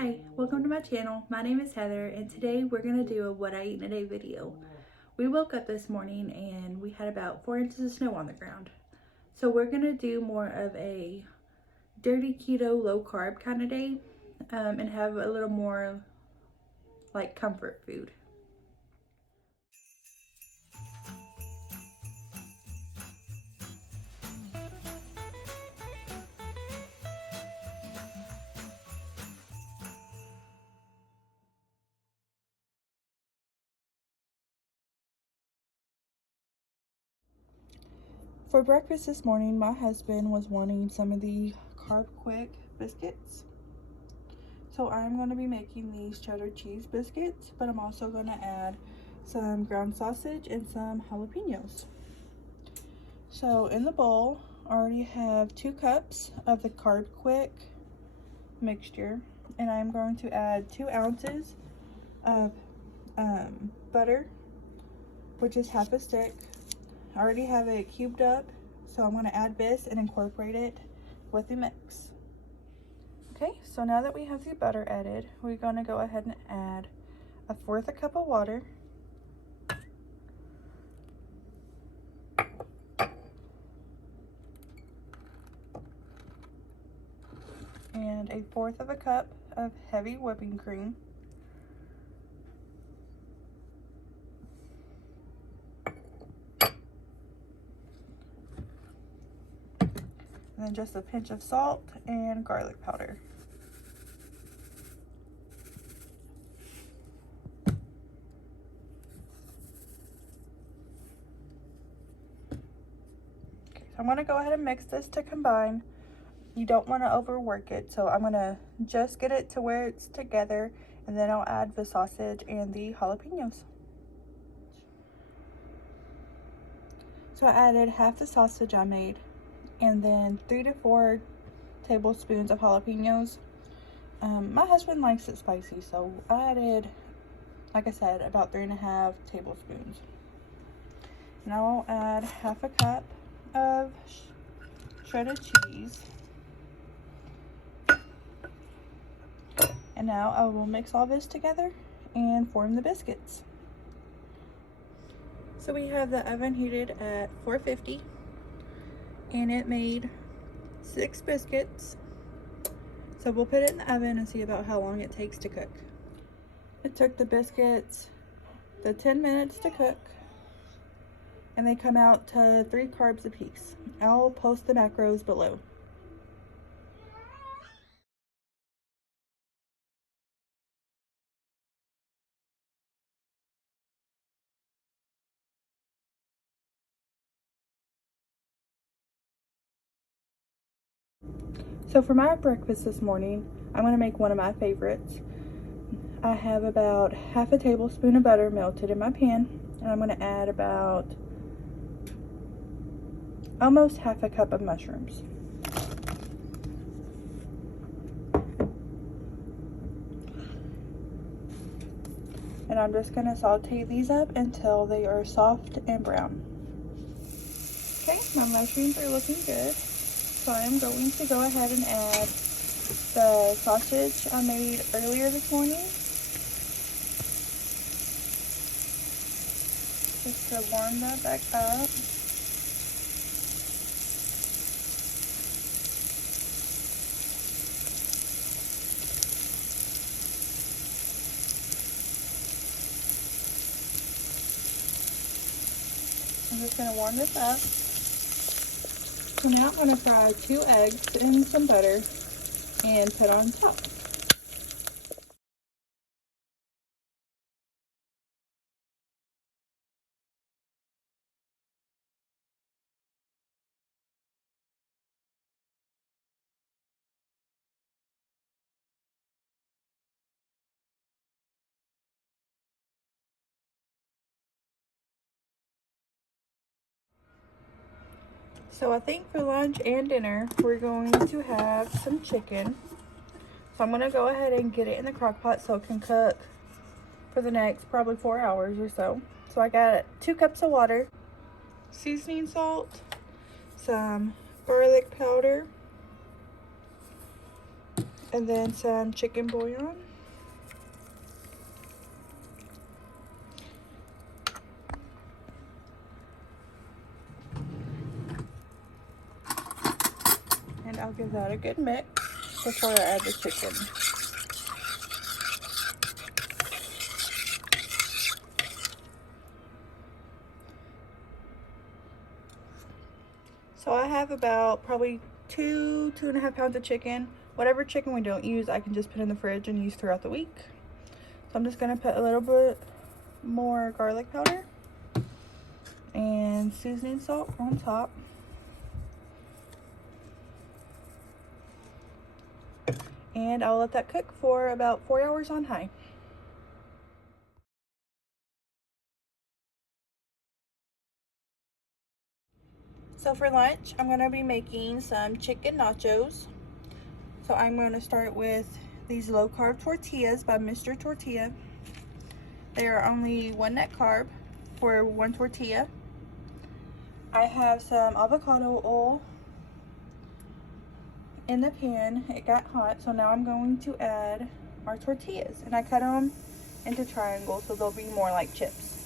Hi, welcome to my channel. My name is Heather and today we're going to do a what I eat in a day video. We woke up this morning and we had about 4 inches of snow on the ground. So we're going to do more of a dirty keto, low carb kind of day and have a little more like comfort food. For breakfast this morning, my husband was wanting some of the Carb Quick biscuits. So I'm going to be making these cheddar cheese biscuits, but I'm also going to add some ground sausage and some jalapenos. So in the bowl, I already have 2 cups of the Carb Quick mixture, and I'm going to add 2 ounces of butter, which is half a stick. I already have it cubed up, so I'm going to add this and incorporate it with the mix. Okay, so now that we have the butter added, we're going to go ahead and add 1/4 cup of water, and 1/4 cup of heavy whipping cream, and then just a pinch of salt and garlic powder. Okay, so I'm going to go ahead and mix this to combine. You don't want to overwork it, so I'm going to just get it to where it's together, and then I'll add the sausage and the jalapenos. So I added half the sausage I made, and then 3 to 4 tablespoons of jalapenos. My husband likes it spicy, so I added, like I said, about 3.5 tablespoons. Now I'll add half a cup of shredded cheese. And now I will mix all this together and form the biscuits. So we have the oven heated at 450, and it made 6 biscuits. So we'll put it in the oven and see about how long it takes to cook. It took the biscuits 10 minutes to cook, and they come out to 3 carbs a piece. I'll post the macros below. So for my breakfast this morning, I'm going to make one of my favorites. I have about half a tablespoon of butter melted in my pan, and I'm going to add about almost half a cup of mushrooms. And I'm just going to saute these up until they are soft and brown. Okay, my mushrooms are looking good. So I am going to go ahead and add the sausage I made earlier this morning, just to warm that back up. I'm just going to warm this up. So now I'm going to fry 2 eggs in some butter and put on top. So I think for lunch and dinner, we're going to have some chicken. So I'm going to go ahead and get it in the crock pot so it can cook for the next probably 4 hours or so. So I got 2 cups of water, seasoning salt, some garlic powder, And then some chicken bouillon. And I'll give that a good mix before I add the chicken. So I have about probably 2.5 pounds of chicken. Whatever chicken we don't use, I can just put in the fridge and use throughout the week. So I'm just gonna put a little bit more garlic powder and seasoning salt on top. And I'll let that cook for about 4 hours on high. So for lunch, I'm gonna be making some chicken nachos. So I'm gonna start with these low carb tortillas by Mr. Tortilla. They are only 1 net carb for 1 tortilla. I have some avocado oil in the pan. It got hot, so now I'm going to add our tortillas, and I cut them into triangles so they'll be more like chips.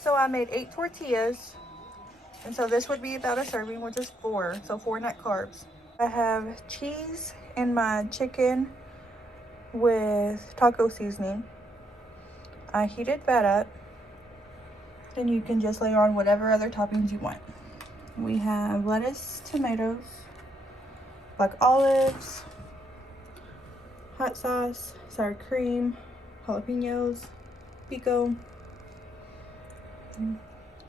So I made 8 tortillas, and so this would be about a serving, which is 4, so 4 net carbs. I have cheese in my chicken with taco seasoning. I heated that up. Then you can just layer on whatever other toppings you want. We have lettuce, tomatoes, black olives, hot sauce, sour cream, jalapenos, pico.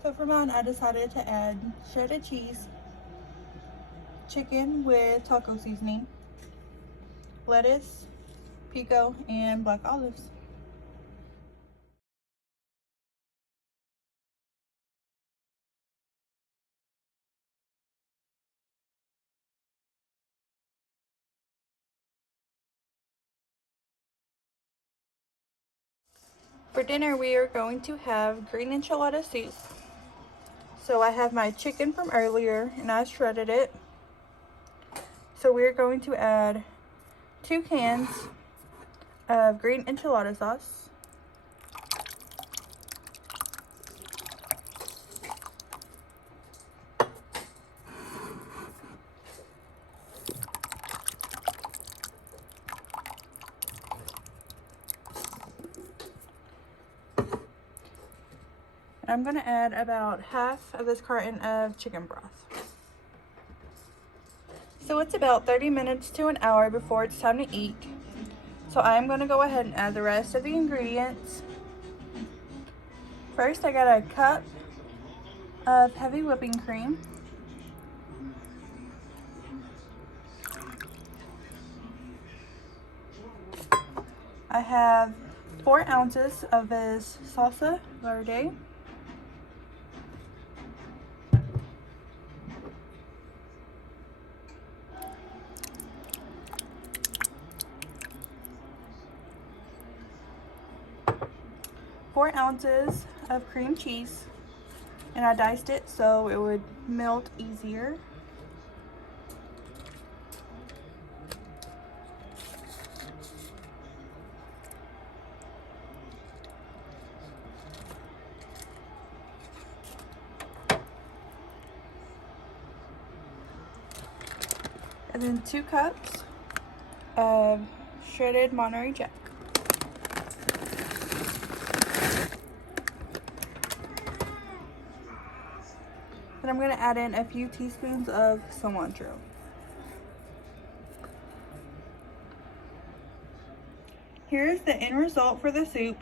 So for mine, I decided to add shredded cheese, chicken with taco seasoning, lettuce, pico, and black olives. For dinner, we are going to have green enchilada soup. So I have my chicken from earlier, and I shredded it. So we're going to add 2 cans of green enchilada sauce, and I'm going to add about half of this carton of chicken broth. So it's about 30 minutes to an hour before it's time to eat. So I'm going to go ahead and add the rest of the ingredients. First, I got a cup of heavy whipping cream. I have 4 ounces of this salsa verde. Four ounces of cream cheese, and I diced it so it would melt easier. And then 2 cups of shredded Monterey Jack. Then I'm going to add in a few teaspoons of cilantro. Here's the end result for the soup.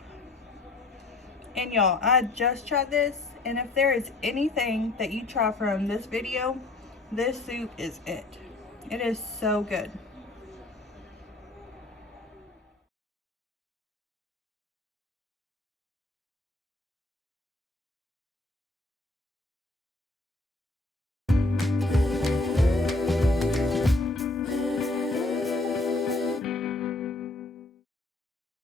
And y'all, I just tried this, and if there is anything that you try from this video, this soup is it. It is so good.